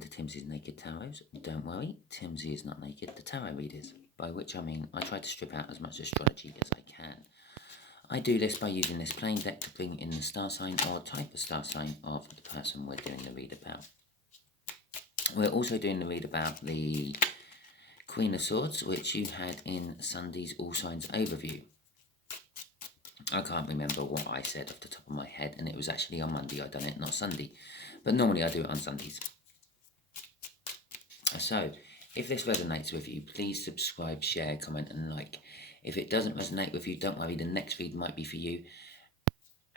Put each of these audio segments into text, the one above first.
welcome to Timsy's Naked Tarot. Don't worry, Timsy is not naked, the tarot read is, by which I mean I try to strip out as much astrology as I can. I do this by using this plain deck to bring in the star sign or type of star sign of the person we're doing the read about. We're also doing the read about the Queen of Swords, which you had in Sunday's All Signs overview. I can't remember what I said off the top of my head, and it was actually on Monday I done it, not Sunday. But normally I do it on Sundays. So, if this resonates with you, please subscribe, share, comment and like. If it doesn't resonate with you, don't worry, the next read might be for you.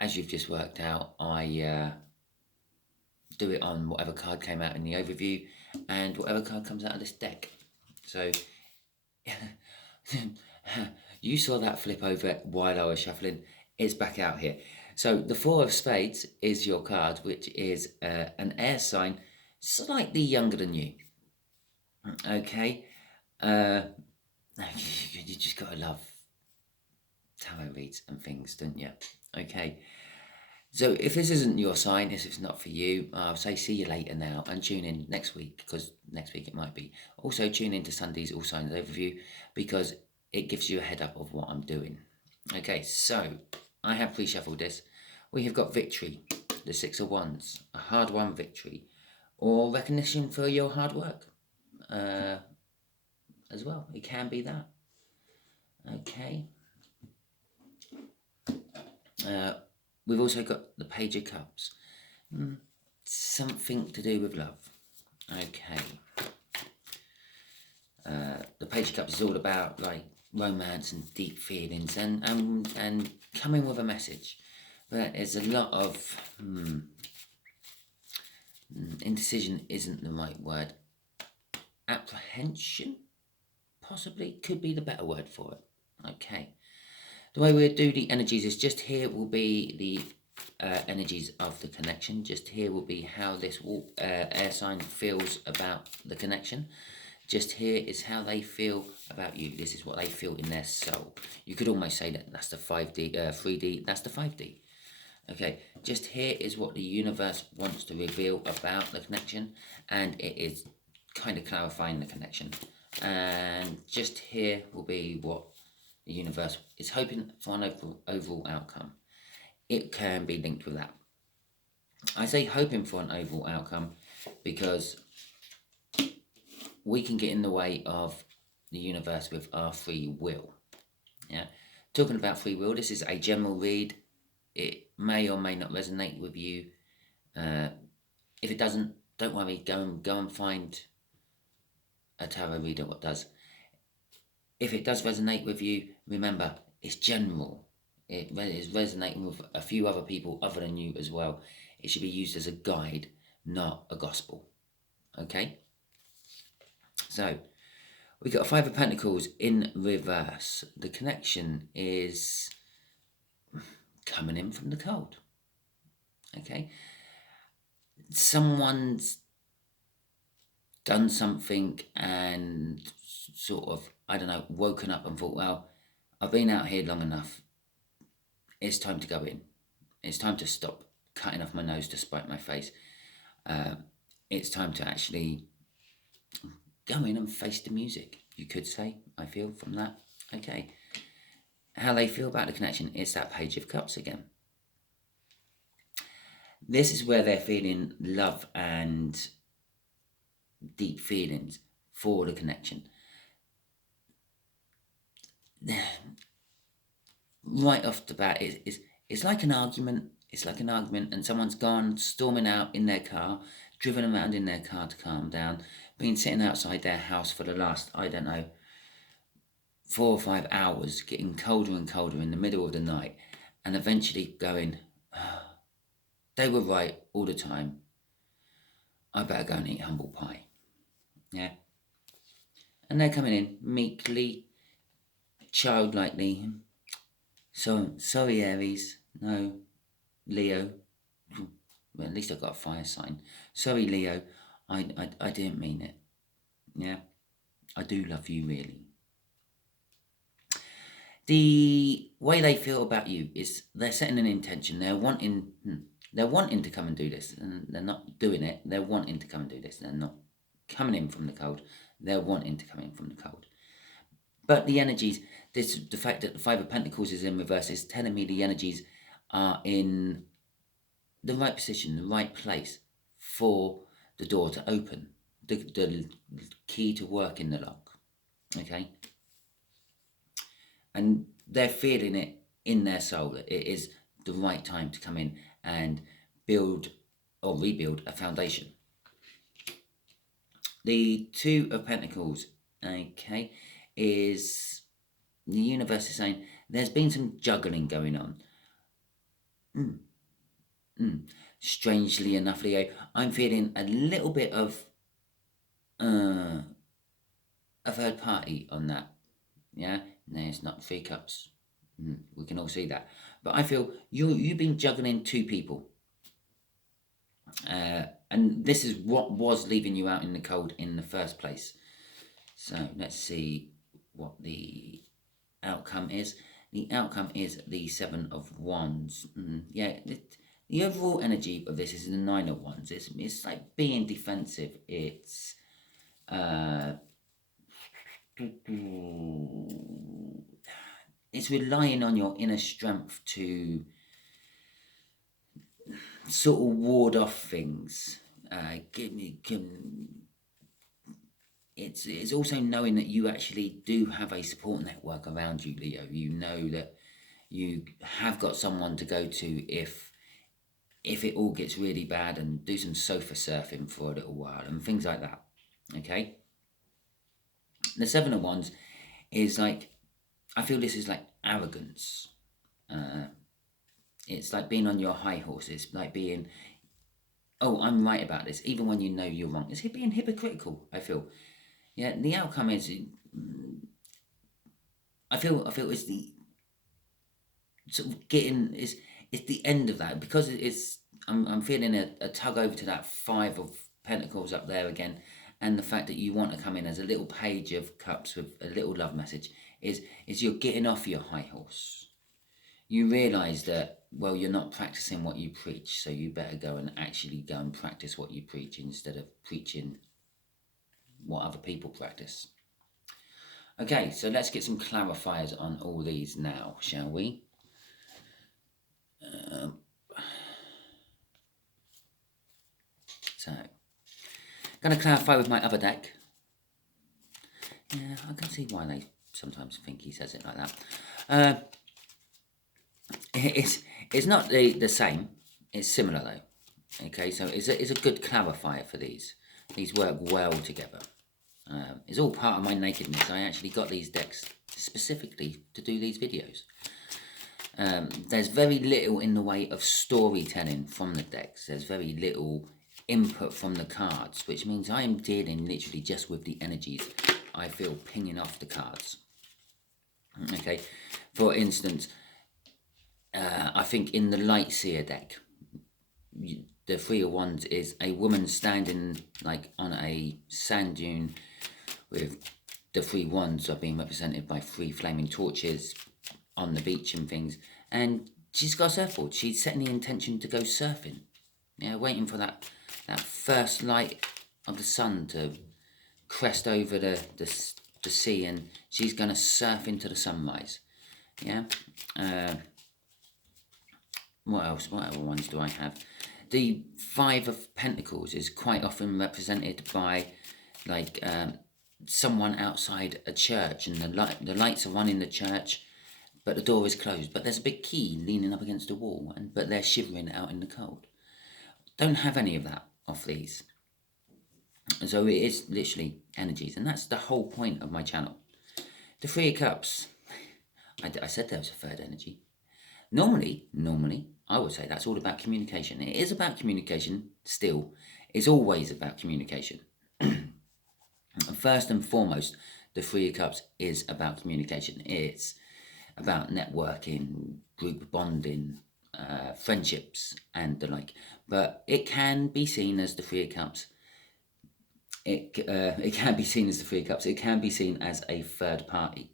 As you've just worked out, I do it on whatever card came out in the overview and whatever card comes out of this deck. So, you saw that flip over while I was shuffling. It's back out here. So the Four of Spades is your card, which is an air sign slightly younger than you. Okay. You just gotta love tarot reads and things, don't you? Okay. So if this isn't your sign, if it's not for you, I'll say see you later now and tune in next week, because next week it might be. Also tune into Sunday's All Signs overview because it gives you a head up of what I'm doing. Okay, so I have pre-shuffled this. We have got victory, the Six of Wands, a hard-won victory, or recognition for your hard work as well. It can be that. Okay. We've also got the Page of Cups. Something to do with love. Okay. The Page of Cups is all about like romance and deep feelings and coming with a message. But there's a lot of indecision isn't the right word. Apprehension, possibly, could be the better word for it. Okay. The way we'll do the energies is just here will be the energies of the connection. Just here will be how this air sign feels about the connection. Just here is how they feel about you. This is what they feel in their soul. You could almost say that that's the 5D, 3D, that's the 5D. Okay, just here is what the universe wants to reveal about the connection, and it is kind of clarifying the connection. And just here will be what the universe is hoping for an overall outcome. It can be linked with that. I say hoping for an overall outcome because we can get in the way of the universe with our free will. Yeah, talking about free will, this is a general read. It may or may not resonate with you. If it doesn't, don't worry. Go and find a tarot reader what does. If it does resonate with you, remember it's general. It is resonating with a few other people other than you as well. It should be used as a guide, not a gospel. Okay. So, we've got a Five of Pentacles in reverse. The connection is coming in from the cold. Okay. Someone's done something and sort of, I don't know, woken up and thought, well, I've been out here long enough. It's time to go in. It's time to stop cutting off my nose to spite my face. It's time to actually go in and face the music, you could say, I feel, from that. Okay. How they feel about the connection is that Page of Cups again. This is where they're feeling love and deep feelings for the connection. Right off the bat, it's like an argument. It's like an argument, and someone's gone storming out in their car, driven around in their car to calm down, been sitting outside their house for the last, I don't know, 4 or 5 hours, getting colder and colder in the middle of the night, and eventually going, oh, they were right all the time. I better go and eat humble pie. Yeah. And they're coming in meekly, childlikely. So, sorry, Aries. No, Leo. Well, at least I got a fire sign. Sorry, Leo. I didn't mean it. Yeah. I do love you, really. The way they feel about you is they're setting an intention. They're wanting They're wanting to come and do this, and they're not doing it. They're wanting to come and do this. They're not coming in from the cold. They're wanting to come in from the cold. But the energies, the fact that the Five of Pentacles is in reverse is telling me the energies are in the right position, the right place for the door to open, the key to work in the lock, okay? And they're feeling it in their soul that it is the right time to come in and build or rebuild a foundation. The Two of Pentacles, okay, is the universe is saying there's been some juggling going on. Strangely enough, Leo, I'm feeling a little bit of a third party on that. Yeah, no, it's not 3 cups. We can all see that. But I feel you've been juggling 2 people. And this is what was leaving you out in the cold in the first place. So let's see what the outcome is. The outcome is the 7 of Wands. Yeah, the overall energy of this is the 9 of Wands. It's like being defensive. It's it's relying on your inner strength to sort of ward off things. It's also knowing that you actually do have a support network around you, Leo. You know that you have got someone to go to if it all gets really bad, and do some sofa surfing for a little while and things like that, okay? The 7 of Wands is like, I feel this is like arrogance. It's like being on your high horse. It's like being, oh, I'm right about this, even when you know you're wrong. It's being hypocritical, I feel. Yeah, the outcome is, I feel it's the sort of getting, it's the end of that, because it's, I'm feeling a tug over to that 5 of Pentacles up there again, and the fact that you want to come in as a little Page of Cups with a little love message is you're getting off your high horse. You realise that, well, you're not practicing what you preach, so you better go and practice what you preach instead of preaching what other people practice. Okay, so let's get some clarifiers on all these now, shall we? So, I'm going to clarify with my other deck. Yeah, I can see why they sometimes think he says it like that. It's not the same. It's similar though. Okay, so it's a good clarifier for these. These work well together. It's all part of my nakedness. I actually got these decks specifically to do these videos. There's very little in the way of storytelling from the decks. There's very little input from the cards, which means I am dealing literally just with the energies I feel pinging off the cards. Okay, for instance, I think in the Light Seer deck, the 3 of Wands is a woman standing like on a sand dune with the 3 wands are being represented by 3 flaming torches on the beach and things, and she's got a surfboard. She's setting the intention to go surfing. Yeah, waiting for that first light of the sun to crest over the sea, and she's going to surf into the sunrise. Yeah. What else? What other ones do I have? The 5 of Pentacles is quite often represented by like someone outside a church, and the lights are on in the church, but the door is closed. But there's a big key leaning up against the wall, but they're shivering out in the cold. Don't have any of that off these. So it is literally energies, and that's the whole point of my channel. The 3 of Cups. I said there was a third energy. Normally, I would say that's all about communication. It is about communication still. It's always about communication. First and foremost, the 3 of Cups is about communication. It's about networking, group bonding, friendships, and the like. But it can be seen as the 3 of Cups. It can be seen as the 3 of Cups. It can be seen as a third party.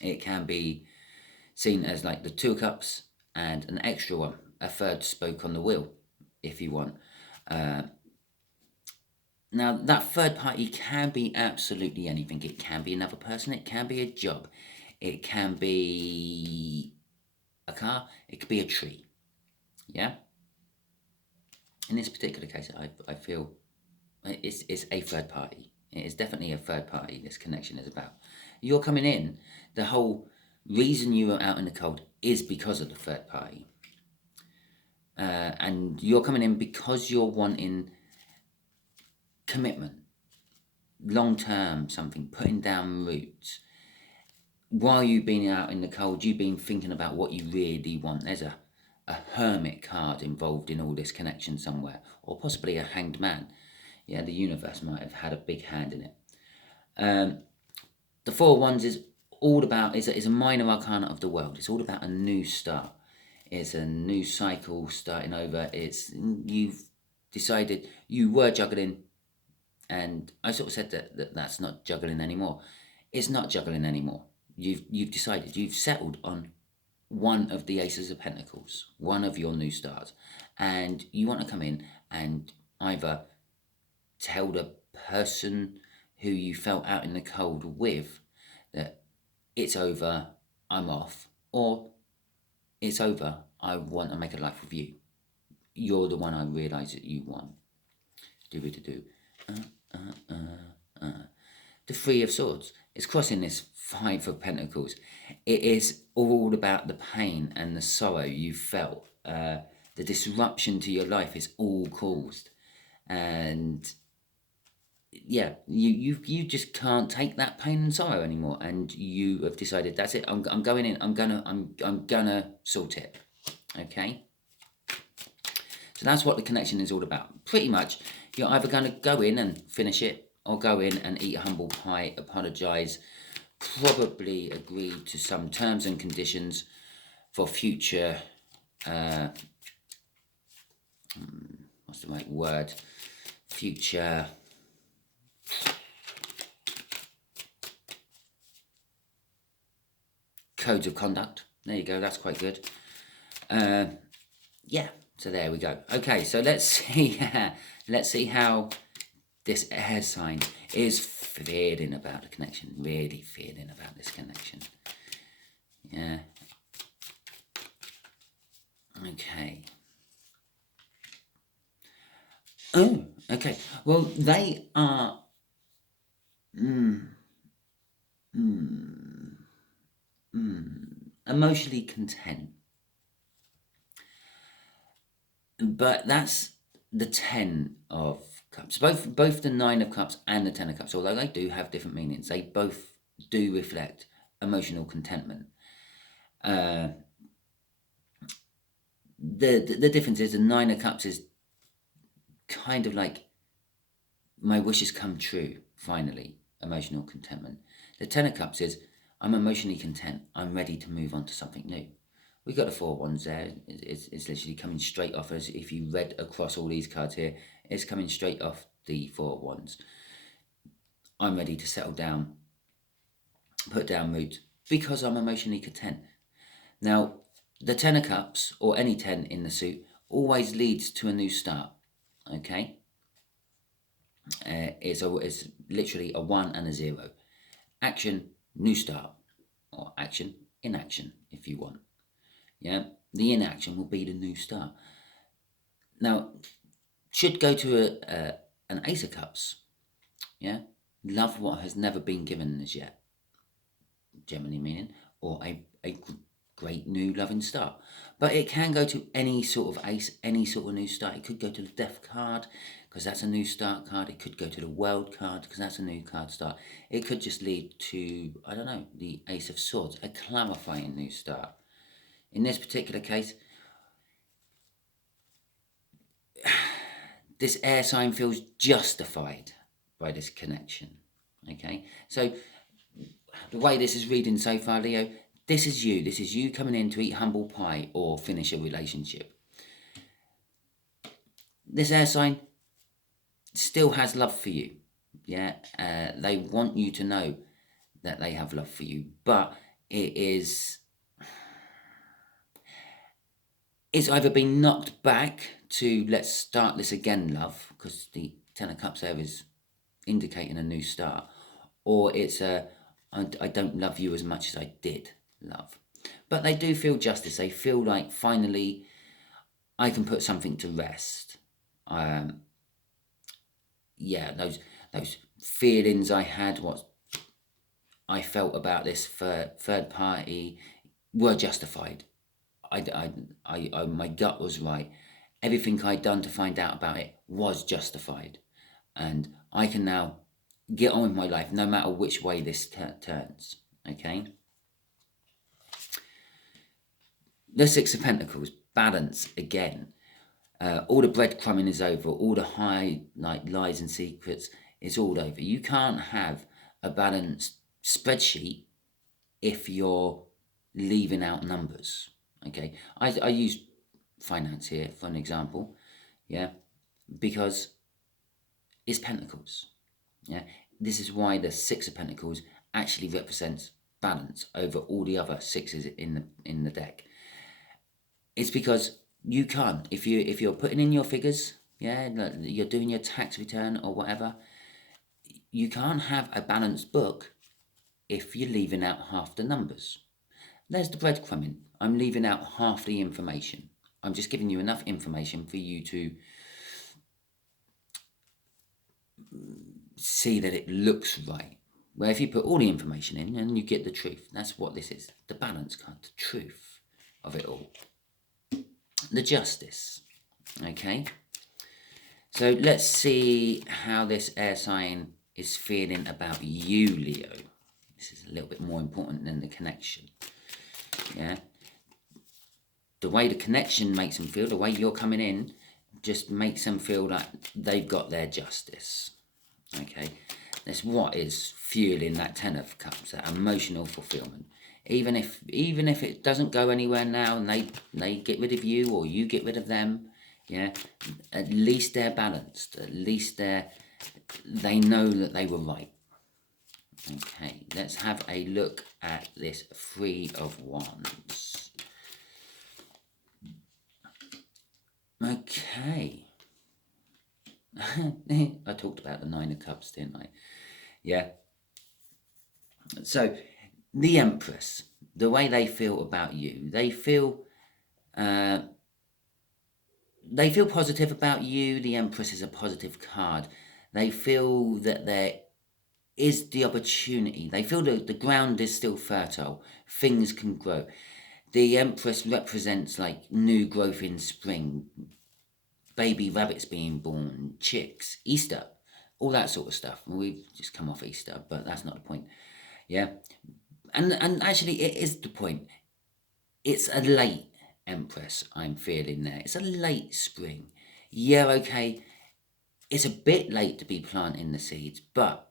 It can be seen as like the 2 of Cups and an extra one. a third spoke on the wheel, if you want. Now, that third party can be absolutely anything. It can be another person. It can be a job. It can be a car. It could be a tree. Yeah? In this particular case, I feel it's a third party. It is definitely a third party this connection is about. You're coming in, the whole reason you are out in the cold is because of the third party. And you're coming in because you're wanting commitment, long-term something, putting down roots. While you've been out in the cold, you've been thinking about what you really want. There's a hermit card involved in all this connection somewhere, or possibly a hanged man. Yeah, the universe might have had a big hand in it. The Four of Wands is all about, is a minor arcana of the world. It's all about a new start. It's a new cycle starting over. It's, you've decided, you were juggling, and I sort of said that's not juggling anymore. It's not juggling anymore. You've decided, you've settled on one of the Aces of Pentacles, one of your new starts, and you want to come in and either tell the person who you felt out in the cold with that it's over, I'm off, or it's over, I want to make a life with you. You're the one I realise that you want. Do-do-do-do. The Three of Swords. It's crossing this Five of Pentacles. It is all about the pain and the sorrow you felt. The disruption to your life is all caused. And yeah, you just can't take that pain and sorrow anymore, and you have decided that's it. I'm going in. I'm gonna sort it. Okay. So that's what the connection is all about. Pretty much, you're either going to go in and finish it, or go in and eat humble pie, apologise, probably agree to some terms and conditions for future. What's the right word? Future. Codes of conduct. There you go. That's quite good. Yeah. So there we go. Okay. So let's see. Let's see how this air sign is feeling about the connection. Really feeling about this connection. Yeah. Okay. Oh. Okay. Well, they are. Emotionally content. But that's the 10 of Cups. Both the 9 of Cups and the 10 of Cups, although they do have different meanings, they both do reflect emotional contentment. The difference is the 9 of Cups is kind of like my wishes come true, finally, emotional contentment. The 10 of Cups is I'm emotionally content, I'm ready to move on to something new. We got the Four of Wands there. It's literally coming straight off, as if you read across all these cards here, it's coming straight off the Four of Wands. I'm ready to settle down, put down roots, because I'm emotionally content. Now, the 10 of Cups, or any 10 in the suit, always leads to a new start, okay? It's literally a 1 and a 0. Action, new start, or action, inaction, if you want. Yeah, the inaction will be the new start. Now, should go to an Ace of Cups. Yeah, love what has never been given as yet. Generally meaning, or a great new loving start. But it can go to any sort of ace, any sort of new start. It could go to the Death card, because that's a new start card. It could go to the World card, because that's a new card start. It could just lead to, I don't know, the Ace of Swords, a clarifying new start. In this particular case, this air sign feels justified by this connection. Okay, so the way this is reading so far, Leo, this is you. This is you coming in to eat humble pie or finish a relationship. This air sign still has love for you. Yeah, they want you to know that they have love for you, but it is it's either been knocked back to let's start this again, love, because the Ten of Cups there is indicating a new start, or it's a I don't love you as much as I did, love. But they do feel justice. They feel like finally I can put something to rest. Yeah, those feelings I had, what I felt about this third party, were justified. My gut was right. Everything I'd done to find out about it was justified, and I can now get on with my life, no matter which way this turns. Okay. The Six of Pentacles, balance again. All the breadcrumbing is over. All the high lies and secrets is all over. You can't have a balanced spreadsheet if you're leaving out numbers. Okay, I use finance here for an example, yeah, because it's Pentacles. Yeah, this is why the Six of Pentacles actually represents balance over all the other sixes in the deck. It's because you can't, if you're putting in your figures, yeah, you're doing your tax return or whatever, you can't have a balanced book if you're leaving out half the numbers. There's the breadcrumbing. I'm leaving out half the information. I'm just giving you enough information for you to see that it looks right. Where if you put all the information in, then you get the truth. That's what this is. The balance card, the truth of it all. The justice. Okay. So let's see how this air sign is feeling about you, Leo. This is a little bit more important than the connection. Yeah. The way the connection makes them feel, the way you're coming in, just makes them feel like they've got their justice. Okay. That's what is fueling that Ten of Cups, that emotional fulfillment. Even if it doesn't go anywhere now and they get rid of you or you get rid of them, yeah, at least they're balanced. At least they know that they were right. Okay, let's have a look at this Three of Wands. Okay. I talked about the Nine of Cups, didn't I? Yeah. So, the Empress, the way they feel about you, they feel positive about you. The Empress is a positive card. They feel that there is the opportunity. They feel that the ground is still fertile. Things can grow. The Empress represents like new growth in spring, baby rabbits being born, chicks, Easter, all that sort of stuff. We've just come off Easter, but that's not the point. Yeah. And actually it is the point. It's a late Empress I'm feeling there. It's a late spring. Yeah, okay. It's a bit late to be planting the seeds, but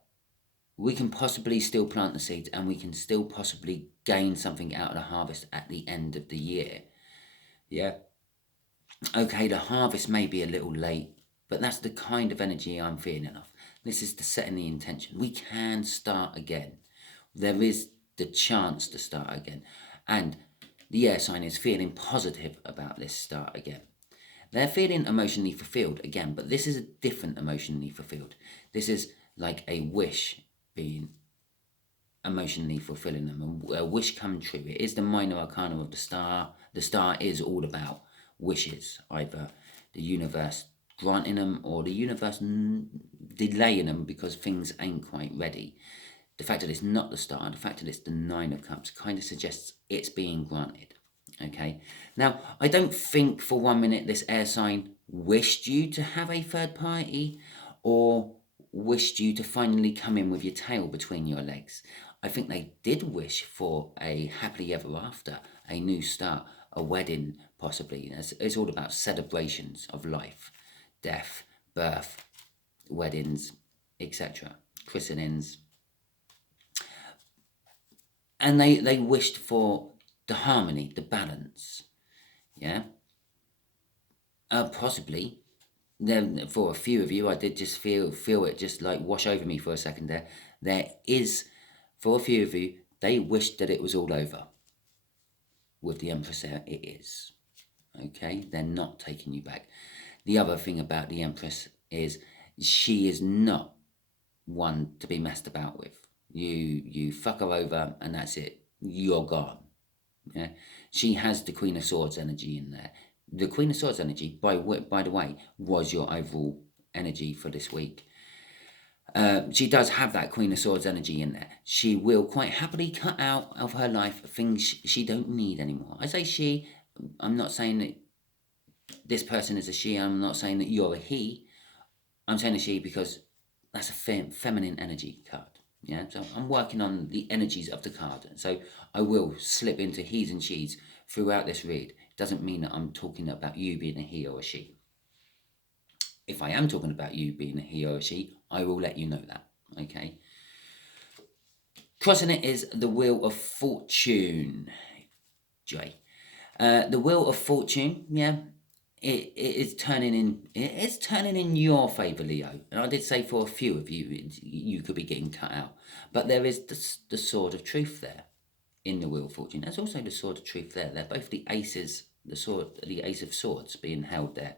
we can possibly still plant the seeds and we can still possibly gain something out of the harvest at the end of the year. Yeah. Okay, the harvest may be a little late, but that's the kind of energy I'm feeling of. This is the setting the intention. We can start again. There is the chance to start again. And the air sign is feeling positive about this start again. They're feeling emotionally fulfilled again, but this is a different emotionally fulfilled. This is like a wish being emotionally fulfilling them, a wish come true. It is the minor arcana of the star. The star is all about wishes, either the universe granting them or the universe delaying them because things ain't quite ready. The fact that it's not the star, the fact that it's the Nine of Cups kind of suggests it's being granted. Okay. Now, I don't think for 1 minute this air sign wished you to have a third party or wished you to finally come in with your tail between your legs. I think they did wish for a happily ever after, a new start, a wedding possibly. It's all about celebrations of life, death, birth, weddings, etc., christenings. And they wished for the harmony, the balance, yeah? Possibly, then for a few of you, I did just feel it just like wash over me for a second there. There is, for a few of you, they wished that it was all over. With the Empress there, it is. Okay, they're not taking you back. The other thing about the Empress is she is not one to be messed about with. You fuck her over and that's it. You're gone. Yeah, she has the Queen of Swords energy in there. The Queen of Swords energy, by the way, was your overall energy for this week. She does have that Queen of Swords energy in there. She will quite happily cut out of her life things she don't need anymore. I say she. I'm not saying that this person is a she. I'm not saying that you're a he. I'm saying a she because that's a feminine energy card. Yeah, so I'm working on the energies of the card. So I will slip into he's and she's throughout this read. It doesn't mean that I'm talking about you being a he or a she. If I am talking about you being a he or a she, I will let you know that. Okay. Crossing it is the Wheel of Fortune. Jay. The Wheel of Fortune, yeah, it is turning in your favour, Leo. And I did say for a few of you, you could be getting cut out. But there is the Sword of Truth there in the Wheel of Fortune. There's also the Sword of Truth there. They're both the aces, the Ace of Swords being held there.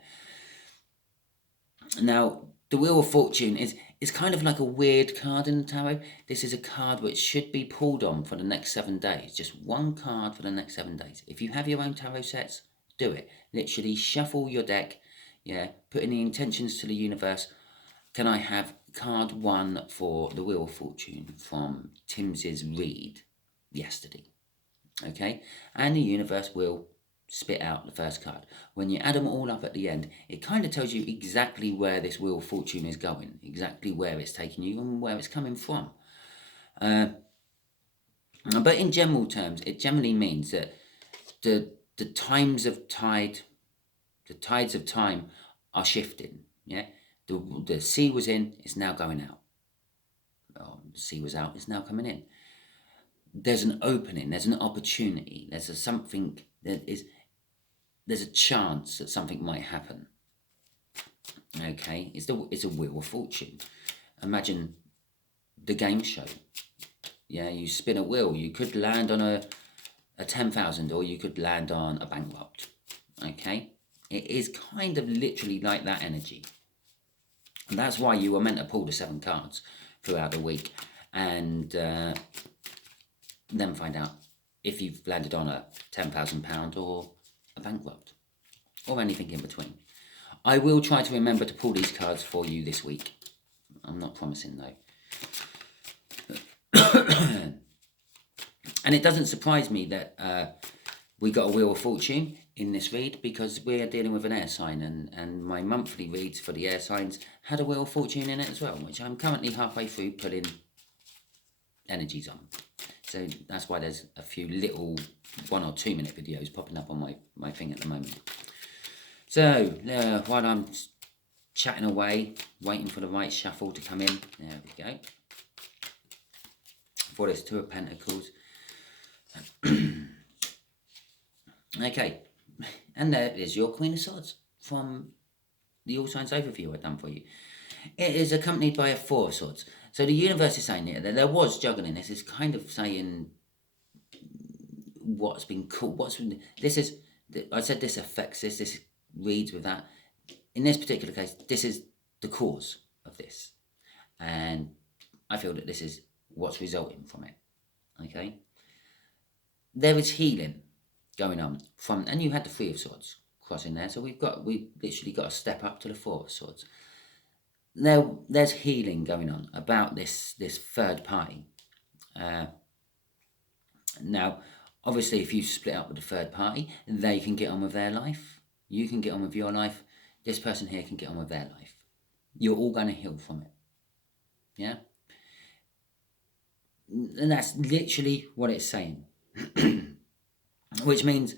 Now, the Wheel of Fortune is kind of like a weird card in the tarot. This is a card which should be pulled on for the next 7 days. Just one card for the next 7 days. If you have your own tarot sets, do it. Literally shuffle your deck. Yeah, put in the intentions to the universe. Can I have card 1 for the Wheel of Fortune from Timsy's read yesterday? Okay, and the universe will spit out the first card. When you add them all up at the end, it kind of tells you exactly where this Wheel of Fortune is going, exactly where it's taking you and where it's coming from. But in general terms, it generally means that the tides of time are shifting. Yeah, the sea was in, it's now going out. The sea was out, it's now coming in. There's an opening, there's an opportunity, there's a chance that something might happen. Okay, it's a Wheel of Fortune. Imagine the game show. Yeah, you spin a wheel. You could land on a 10,000 or you could land on a bankrupt. Okay, it is kind of literally like that energy. And that's why you were meant to pull the 7 cards throughout the week and then find out if you've landed on a £10,000 or a bankrupt or anything in between. I will try to remember to pull these cards for you this week. I'm not promising though. And it doesn't surprise me that we got a Wheel of Fortune in this read because we're dealing with an air sign and my monthly reads for the air signs had a Wheel of Fortune in it as well, which I'm currently halfway through pulling energies on. So that's why there's a few little 1 or 2 minute videos popping up on my thing at the moment. So while I'm chatting away, waiting for the right shuffle to come in, there we go. For this 2 of Pentacles. Okay, and there is your Queen of Swords from the All Signs overview I've done for you. It is accompanied by a 4 of Swords. So the universe is saying here that there was juggling. This is kind of saying what's been called. I said this affects this. This reads with that. In this particular case, this is the cause of this, and I feel that this is what's resulting from it. Okay, there is healing going on from, and you had the 3 of Swords crossing there, so we literally got to step up to the 4 of Swords. Now there's healing going on about this third party. Now, obviously, if you split up with the third party, they can get on with their life. You can get on with your life. This person here can get on with their life. You're all going to heal from it. Yeah? And that's literally what it's saying. Which means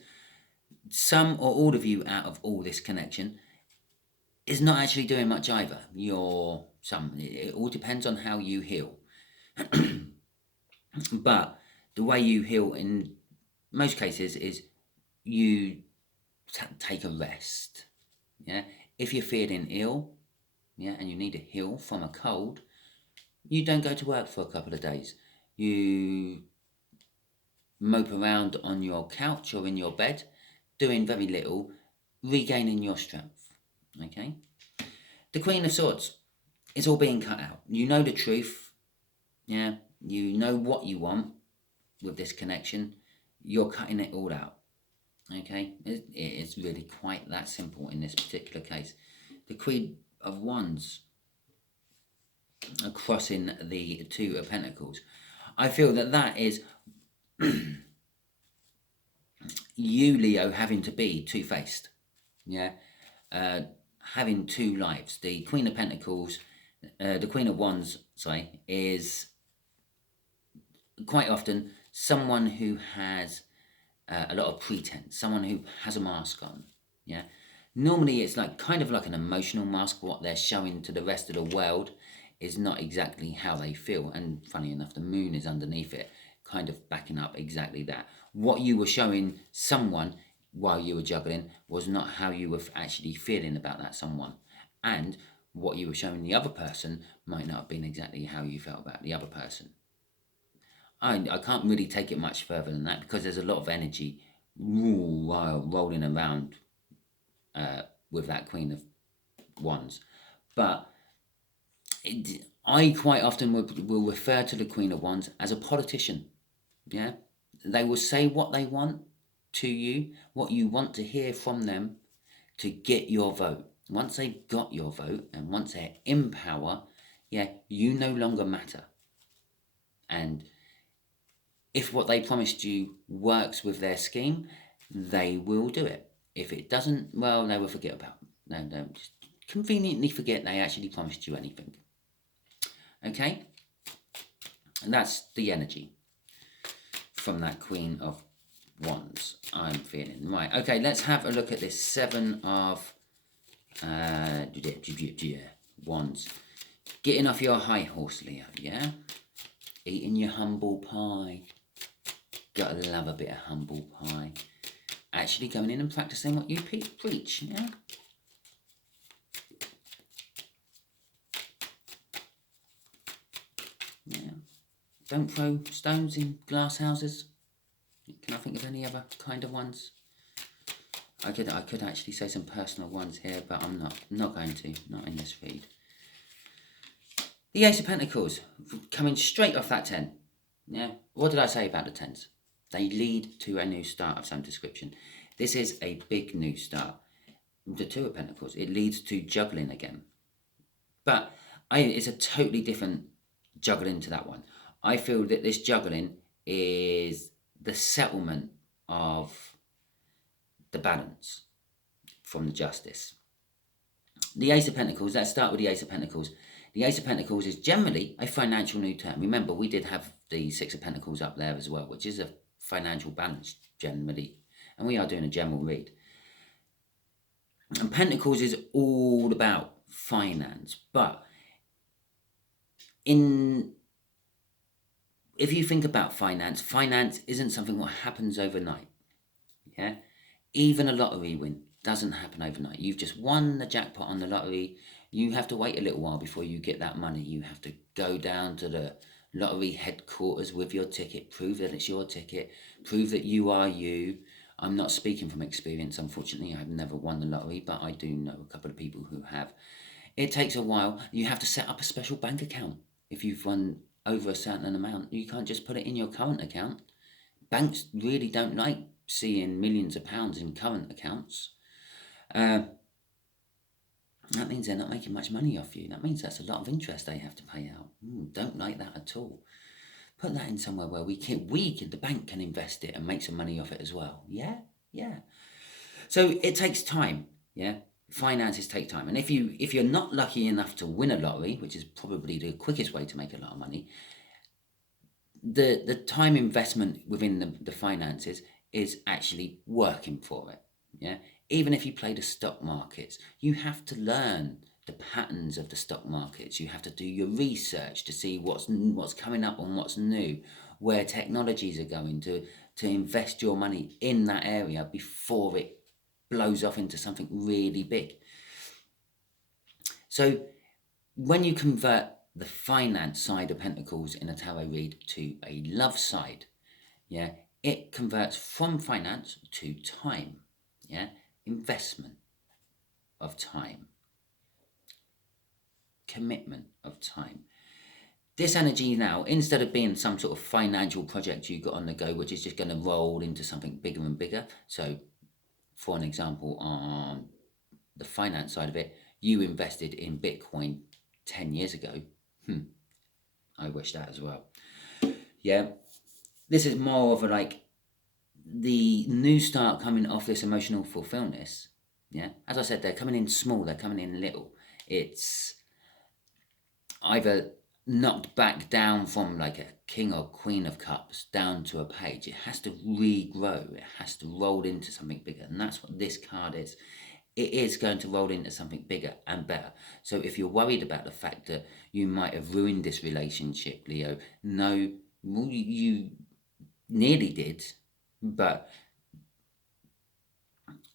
some or all of you out of all this connection is not actually doing much either. It all depends on how you heal. But the way you heal in most cases is you take a rest. Yeah, if you're feeling ill, yeah, and you need to heal from a cold, you don't go to work for a couple of days. You mope around on your couch or in your bed, doing very little, regaining your strength. Okay? The Queen of Swords. It's all being cut out. You know the truth. Yeah? You know what you want with this connection. You're cutting it all out. Okay? It's really quite that simple in this particular case. The Queen of Wands are crossing the Two of Pentacles. I feel that is you, Leo, having to be two-faced. Yeah? Having two lives. The Queen of Pentacles, the Queen of Wands, sorry, is quite often someone who has a lot of pretense, someone who has a mask on. Yeah? Normally it's like kind of like an emotional mask. What they're showing to the rest of the world is not exactly how they feel. And funny enough, the moon is underneath it, kind of backing up exactly that. What you were showing someone while you were juggling was not how you were actually feeling about that someone. And what you were showing the other person might not have been exactly how you felt about the other person. I can't really take it much further than that, because there's a lot of energy rolling around with that Queen of Wands. But I quite often will refer to the Queen of Wands as a politician. Yeah, they will say what they want to you, what you want to hear from them, to get your vote. Once they've got your vote and once they're in power, yeah, you no longer matter. And if what they promised you works with their scheme, they will do it. If it doesn't, well, they will forget about it. No, just conveniently forget they actually promised you anything. Okay? And that's the energy from that Queen of Wands I'm feeling. Right, okay, let's have a look at this Seven of Wands. Getting off your high horse, Leo, yeah? Eating your humble pie. Gotta love a bit of humble pie. Actually going in and practicing what you preach, yeah? Yeah. Don't throw stones in glass houses. Can I think of any other kind of ones? I could actually say some personal ones here, but I'm not going to. Not in this read. The Ace of Pentacles, coming straight off that 10. Yeah. What did I say about the 10s? They lead to a new start of some description. This is a big new start. The Two of Pentacles, it leads to juggling again. But it's a totally different juggling to that one. I feel that this juggling is the settlement of the balance from the Justice. The Ace of Pentacles, let's start with the Ace of Pentacles. The Ace of Pentacles is generally a financial new term. Remember, we did have the Six of Pentacles up there as well, which is a financial balance generally. And we are doing a general read. And Pentacles is all about finance. But if you think about finance isn't something that happens overnight. Yeah? Even a lottery win doesn't happen overnight. You've just won the jackpot on the lottery. You have to wait a little while before you get that money. You have to go down to the lottery headquarters with your ticket, prove that it's your ticket, prove that you are you. I'm not speaking from experience, unfortunately. I've never won the lottery, but I do know a couple of people who have. It takes a while. You have to set up a special bank account. If you've won over a certain amount, you can't just put it in your current account. Banks really don't like seeing millions of pounds in current accounts. That means they're not making much money off you. That means that's a lot of interest they have to pay out. Don't like that at all. Put that in somewhere where the bank can invest it and make some money off it as well. Yeah. So it takes time. Yeah. Finances take time. And if you're not lucky enough to win a lottery, which is probably the quickest way to make a lot of money, the time investment within the finances is actually working for it. Yeah. Even if you play the stock markets, you have to learn the patterns of the stock markets. You have to do your research to see what's coming up and what's new, where technologies are going, to invest your money in that area before it blows off into something really big. So when you convert the finance side of Pentacles in a tarot read to a love side, yeah, it converts from finance to time. Yeah. investment of time, commitment of time. This energy now, instead of being some sort of financial project you got on the go, which is just going to roll into something bigger and bigger. So, for an example, on the finance side of it, you invested in Bitcoin 10 years ago. I wish that as well. Yeah. This is more of a like the new start coming off this emotional fulfillment. Yeah. As I said, they're coming in small, they're coming in little. It's either knocked back down from like a king or queen of cups down to a page. It has to regrow. It has to roll into something bigger. And that's what this card is. It is going to roll into something bigger and better. So if you're worried about the fact that you might have ruined this relationship, Leo, no, you nearly did. But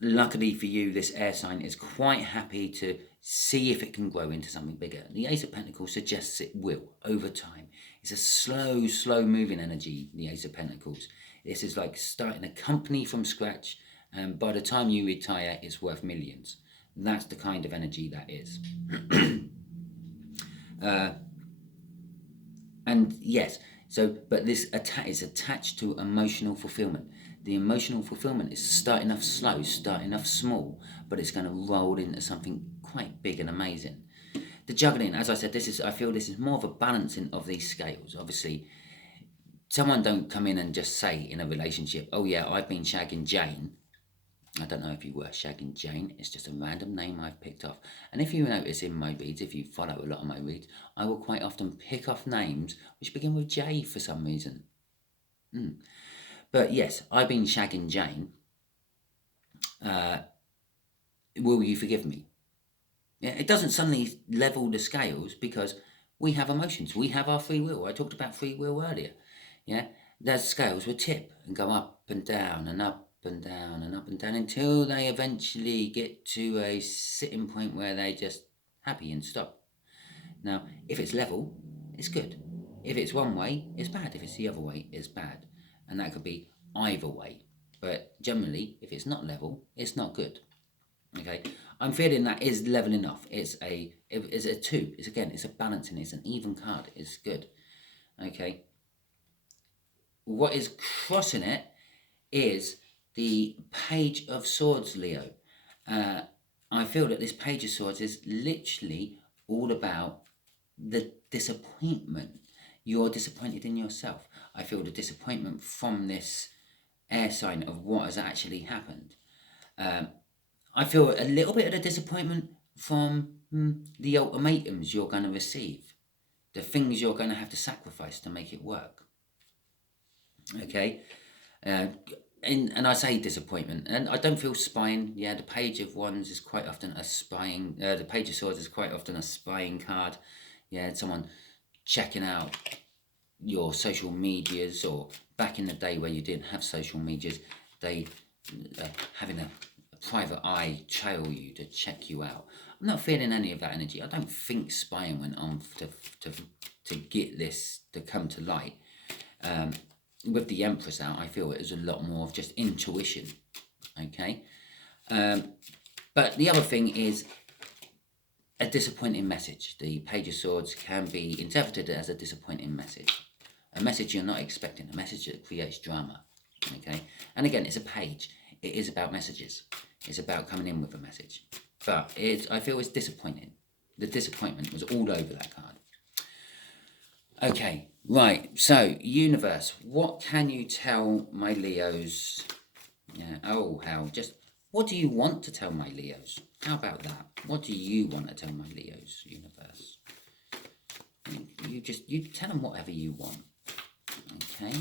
luckily for you, this air sign is quite happy to see if it can grow into something bigger. The Ace of Pentacles suggests it will over time. It's a slow moving energy, the Ace of Pentacles. This is like starting a company from scratch, and by the time you retire, it's worth millions. That's the kind of energy that is. And yes, so, but this is attached to emotional fulfillment. The emotional fulfillment is starting off slow, starting off small, but it's going to roll into something quite big and amazing. The juggling, as I said, I feel this is more of a balancing of these scales. Obviously, someone don't come in and just say in a relationship, oh yeah, I've been shagging Jane. I don't know if you were shagging Jane. It's just a random name I've picked off. And if you notice in my reads, if you follow a lot of my reads, I will quite often pick off names which begin with J for some reason. But yes, I've been shagging Jane. Will you forgive me? Yeah, it doesn't suddenly level the scales because we have emotions. We have our free will. I talked about free will earlier. Yeah, those scales will tip and go up and down and up and down and up and down until they eventually get to a sitting point where they're just happy and stop. Now, if it's level, it's good. If it's one way, it's bad. If it's the other way, it's bad. And that could be either way. But generally, if it's not level, it's not good. Okay, I'm feeling that is level enough. It's a 2. It's a balancing. It's an even card. It's good. Okay. What is crossing it is the Page of Swords, Leo. I feel that this Page of Swords is literally all about the disappointment. You're disappointed in yourself. I feel the disappointment from this air sign of what has actually happened. I feel a little bit of the disappointment from the ultimatums you're going to receive. The things you're going to have to sacrifice to make it work. Okay? And I say disappointment, and I don't feel spying. Yeah, the Page of Wands is quite often a spying. The Page of Swords is quite often a spying card. Yeah, someone checking out your social medias, or back in the day where you didn't have social medias, they having a private eye trail you to check you out. I'm not feeling any of that energy. I don't think spying went on to get this to come to light. With the Empress out, I feel it was a lot more of just intuition. Okay, but the other thing is a disappointing message. The Page of Swords can be interpreted as a disappointing message. A message you're not expecting, a message that creates drama. Okay, and again, it's a page. It is about messages. It's about coming in with a message. But I feel it's disappointing. The disappointment was all over that card. Okay, right. So, universe, what can you tell my Leos? Just what do you want to tell my Leos? How about that? What do you want to tell my Leos, universe? You tell them whatever you want. Okay.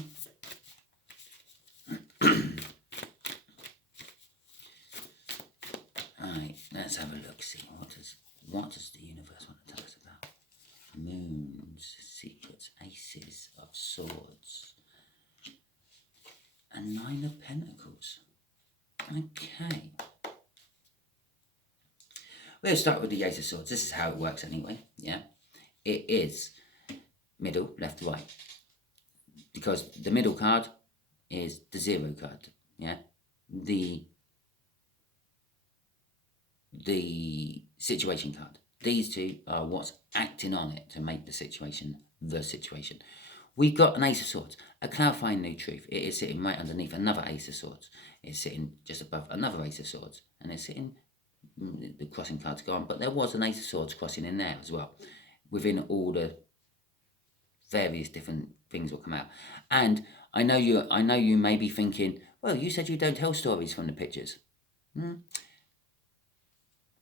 Alright, let's have a look, see what does the universe want to tell us about? Moons, secrets, aces of swords, and 9 of pentacles. Okay. We'll start with the Ace of Swords. This is how it works anyway, yeah? It is middle, left, right. Because the middle card is the 0 card, yeah? The the situation card. These two are what's acting on it to make the situation the situation. We've got an Ace of Swords, a clarifying new truth. It is sitting right underneath another Ace of Swords. It's sitting just above another Ace of Swords. And it's sitting, the crossing card's gone, but there was an Ace of Swords crossing in there as well. Within all the various different things will come out. And I know you may be thinking, well, you said you don't tell stories from the pictures.